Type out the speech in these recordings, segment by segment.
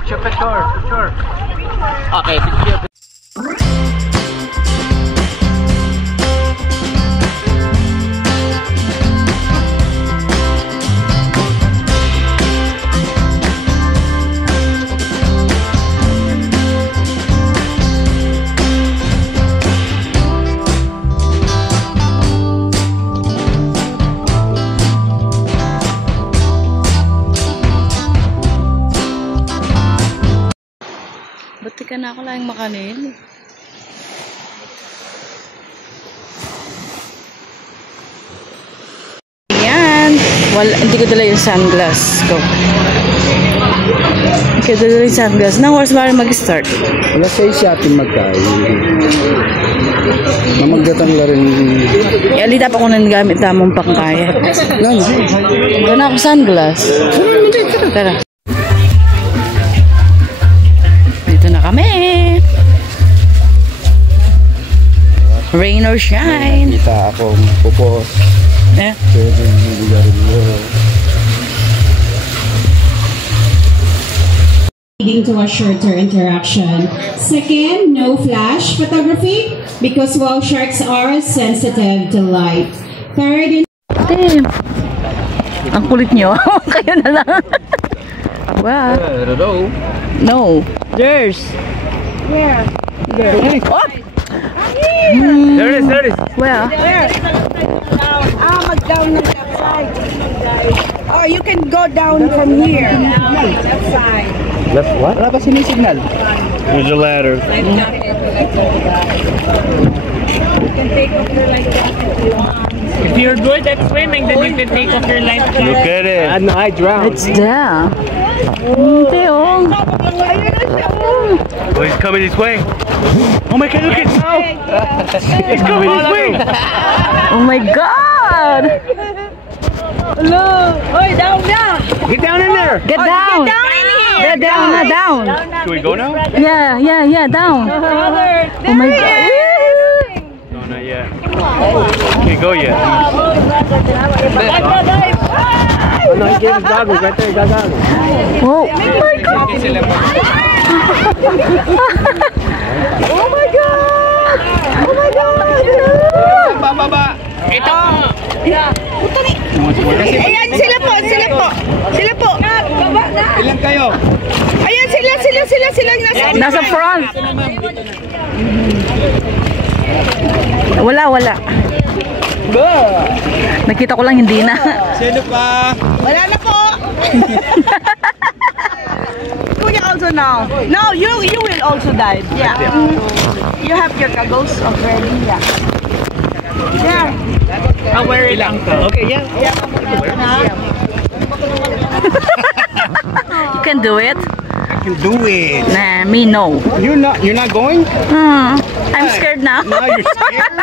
Picture. Okay, picture. Buti ka na ako lang makanin. Ayan. Hindi ko dala yung sunglass ko. Hindi ko dala yung sunglass. Nang oras ba mag-start? Wala sa'yo siya ating magkain. Mamagdatang la rin. Alita pa ko nang gamit tamang pangkaya. Wala na ako sunglass. Tara. Na kami. Rain or shine. Kita akong pupos. Eh? Leading to a shorter interaction. Second, no flash photography because whale sharks are sensitive to light. Third, Damn. Ang kulit nyo. Kayo na lang. Wow. No. There's. where? There. Oh! There it is. Where? Down on that side. Or you can go down from here. Left side. Left what? Wala ba sinisignal? There's a ladder. You can take off your life jacket if you want. If you're good at swimming, then you can take off your life jacket. Look at it. I drowned. It's there. Hindi oh. Oh, he's coming this way. Oh my God, look at it now. He's coming this way. Oh my God! Look! Oi, down now! Get down in there. Get down! Down in here! Get down, down! Should we go now? Yeah, down. Oh my God! No, not yet. Can't go yet. Oh no, he gave his goggles right there. He got goggles. Oh my God! Oh my God! Oh my God! Baba. Ito! Ayan, sila po! Ilan kayo? Ayan, sila Nasa front. Wala. Nakita ko lang hindi na. Sino pa? Wala na po! Kuya also now. No, you will also die. Yeah. You have your goggles already. Yeah. Yeah. I'll wear it lang to. Okay, yeah. You can do it. I can do it. Nah, me no. You're not going? I'm scared now. Now you're scared?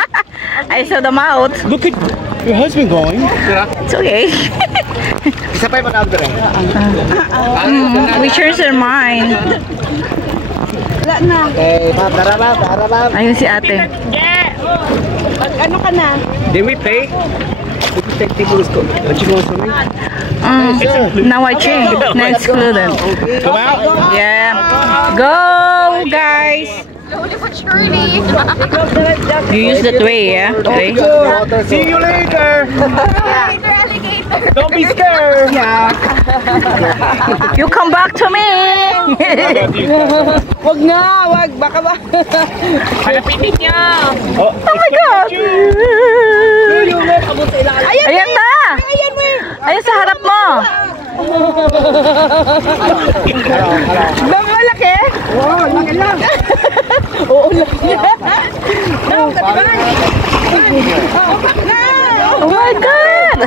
I saw the mouth. Look at your husband going. It's okay. Isa pa yung pag-abdre. We change our mind. Wala na. Okay, para. Ayun si ate. Ano ka na? Did we pay? Did we take people's go? Don't you go swimming? Now I change. Now it's excluded. Come out? Yeah. Go, guys. You use that way, yeah? Okay. See you later. Don't be scared. Yeah. You come back to me. Wag na, wag. Baka ba? Palapitin niya! Oh my God. Ayan na. Ayan sa harap mo. Bang malaki? Oo, laki lang. Oo, laki. Oh my God.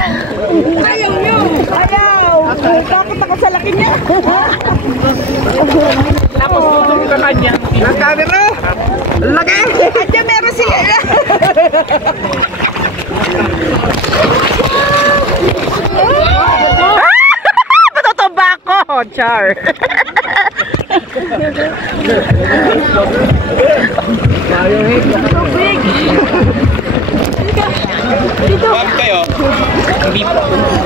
Ayaw nyo. Ayaw. Takot ako sa laki niya. Tapos tutulong ka kanya. Ang camera. Laki. Kanya meron sila. Patutuba ko, Char. Wag kayo.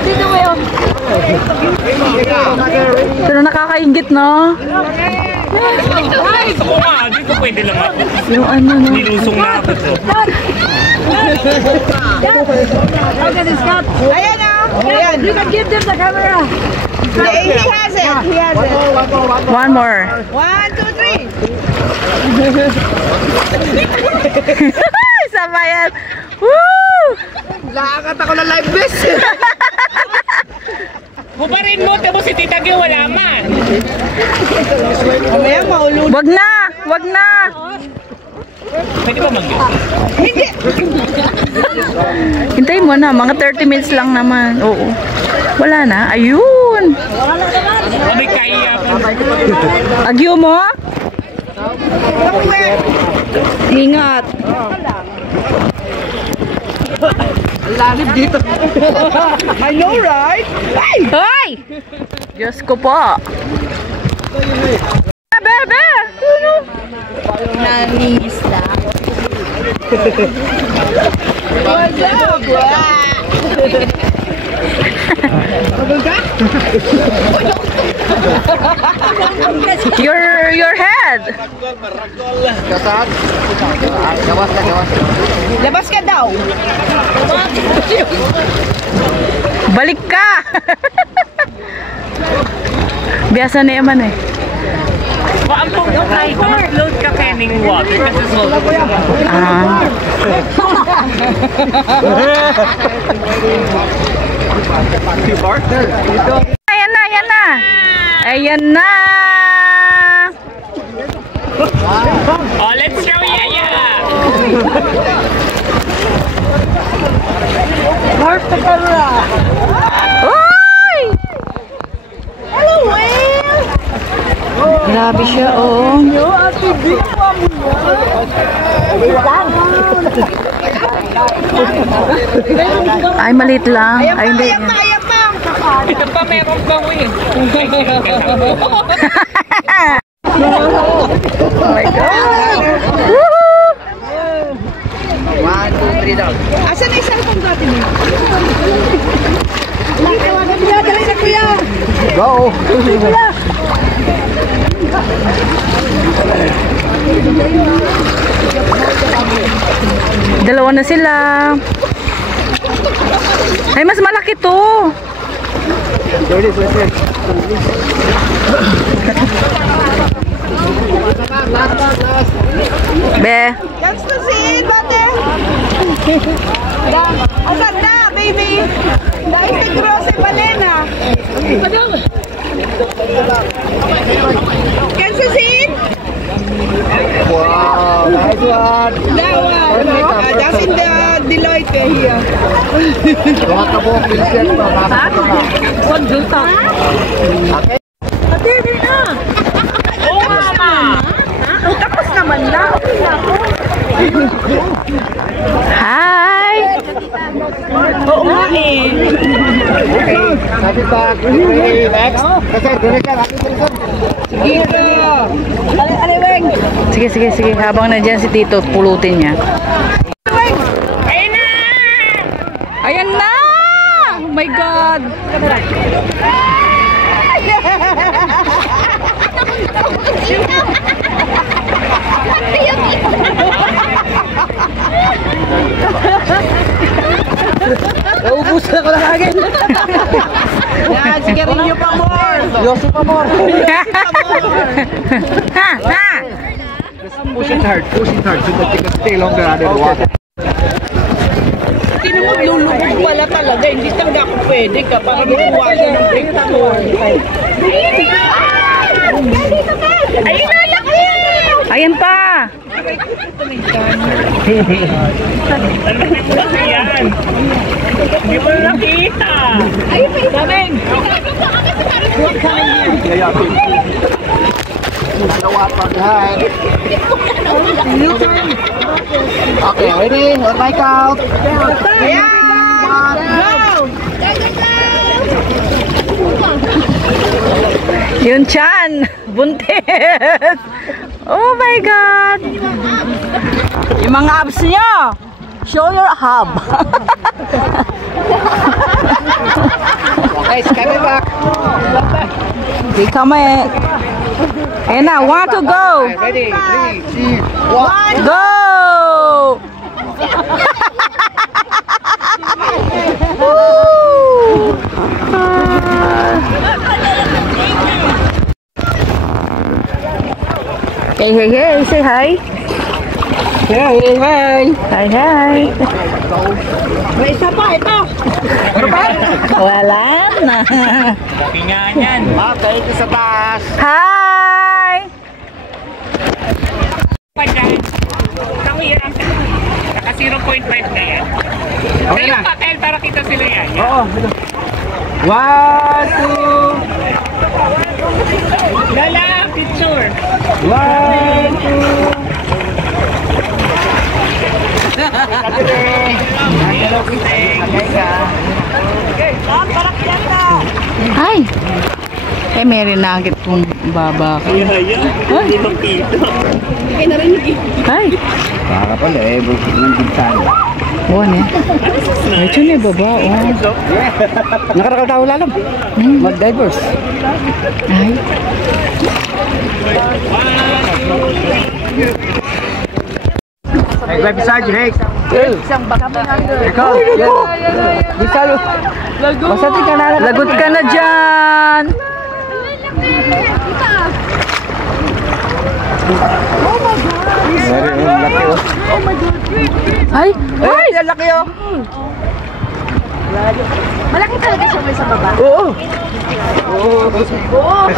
Dito kayo. Pero nakakaingit, no? Gusto ko nga, dito pwede lang ako. Yung ano, no? Nilusong na ako to. Ayan na. Ayan. You can give them the camera. He has it. He has it. One more. 1, 2, 3. Sabayan. Woo! Lakat ako ng live best. Hubarin mo, tabo si Tita Gyo, wala man. Mamaya maulog. Wag na! Wag na! Pwede ba mag-gyo? Hintayin mo na, mga 30 minutes lang naman. Oo. Wala na. Ayun! O may kaya pa. Agyo mo? Ingat! Lalim dito. I know, right? Ay! Hoy! Diyos ko po. Bebe! Nangingisda. What's up? Your head! Kasat. Gawas na, gawas. Labas ka daw. Balik ka! Biasa na yaman eh. Ang pagkakay ko, mag-load ka kening water kasi slow. Ah. Ayan na, ayan na! Ayan na! Oh, let's show Yaya! Uy! Grabe siya, oh. Ay, maliit lang. Ay, hindi. Ayan pa. Ito pa meron ka, Will. Oh my God! Woohoo! 1, 2, 3 daw. Asan na isang pang natin mo? Dali na kuya. Go. Dalawa na sila. Ay, mas malaki to. Be. That's the scene, bate. Asan na, baby? Dahil si Gross ay balena. Can you see it? Wow, nice one. That one. That's in the Deloitte here. Mga kabuong Vincent pa. Wag duta. Oh, mama! Tapos naman na. Hi. Oo nga eh. Sabi pa, next. Kasi, Gurikan, happy Gurikan. Sige ka. Aliweng. Sige, sige, sige. Habang nandiyan si Tito, pulutin niya. Ayun na! Ayan na! Oh my God! Naubos na ko lang agad. Yan, sige rin nyo pa more. Yosi pa more. Ha! Ha! Push it hard so that you can stay longer under the water. Sino maglulubog pala talaga? Hindi talaga ako pwede kapag makuha ka ng picture. Ayun na! Laki! Ayan pa! Ano yan? Hindi mo nakita! Daming! behind. Okay, ready? On my count. Ayan! Go! Yung chan! Buntis! Oh my God! Yung mga abs nyo! Show your hub! Okay, coming back. Okay, come in. And now, 1 to go. Ready? 3, 2, 1. Go! Hey, hey, hey, say hi. Hey, hey. Hi, hi. May isa pa, ito. Wala na. Pinga yan. Okay, ito sa taas. Hi! Pa dyan. Naka 0.5 na yan. Okay Sa na. yung papel para kita sila yan. Oo. 1, 2. Lala, picture. 1, 2. Hi! Eh, meron na agad itong baba ko. Hi! Para pala eh, bukas ng bintana. Buwan eh. Ito na baba, oh. Nakarakataw lalam. Mag-diverse. Ay. Hey, grab beside you, hey. Ikaw, yan. Di salo. Masati ka na. Lagot ka na dyan! Meron yung laki oh. Ay! Ay! Laki oh. Malaki talaga siya may sa baba. Oo. Oo.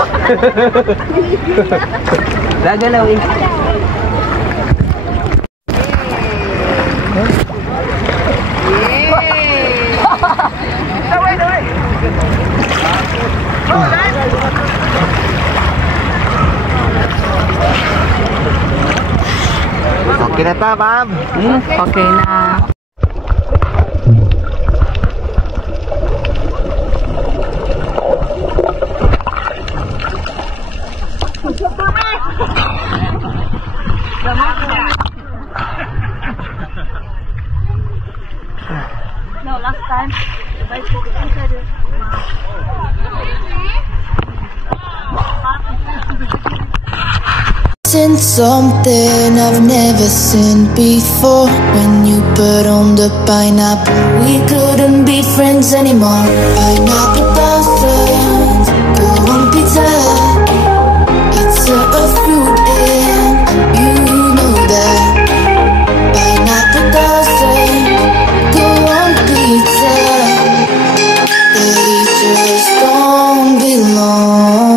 Gagalaw eh. Okay na ta, ma'am. Okay na. No, last time. Seen something I've never seen before. When you put on the pineapple, we couldn't be friends anymore. Pineapple blossoms, go on pizza. It's a fruit and you know that. Pineapple blossoms, go on pizza. But it just don't belong.